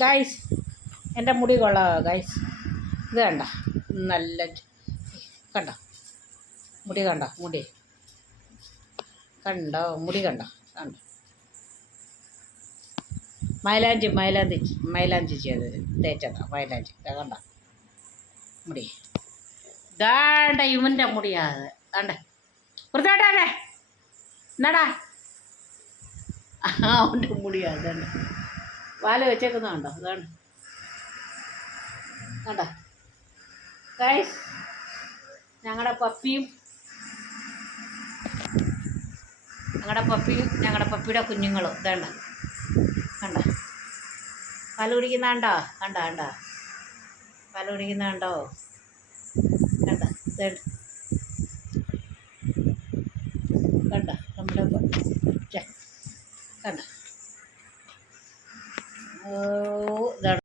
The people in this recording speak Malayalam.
ഗൈസ് എൻ്റെ മുടി കൊള്ളാമോ ഗൈസ്? ഇത് കണ്ട നല്ല കണ്ടോ മുടി കണ്ടോ മുടി കണ്ടോ മുടി കണ്ടോ കണ്ടോ മൈലാഞ്ചി ചെയ്തത് തേച്ചതാ മൈലാഞ്ചി കണ്ടോ മുടി ദാണ്ട ഇവൻ്റെ മുടിയാത് ദാണ്ട വൃത്താട്ടേ എന്നാടാ അവൻ്റെ മുടിയാണ് ദാണ്ട വാല വെച്ചേക്കുന്നതുണ്ടോ അതാണ് കണ്ടോ ഗൈസ് ഞങ്ങളുടെ പപ്പിയും ഞങ്ങളുടെ പപ്പിയുടെ കുഞ്ഞുങ്ങളും ഇതേണ്ട കണ്ട പാല് കുടിക്കുന്നുണ്ടോ കണ്ട പാല് കുടിക്കുന്നുണ്ടോ കണ്ട ഇതേണ്ട കണ്ട നമ്മുടെ കണ്ട ഓ ഇതാണ്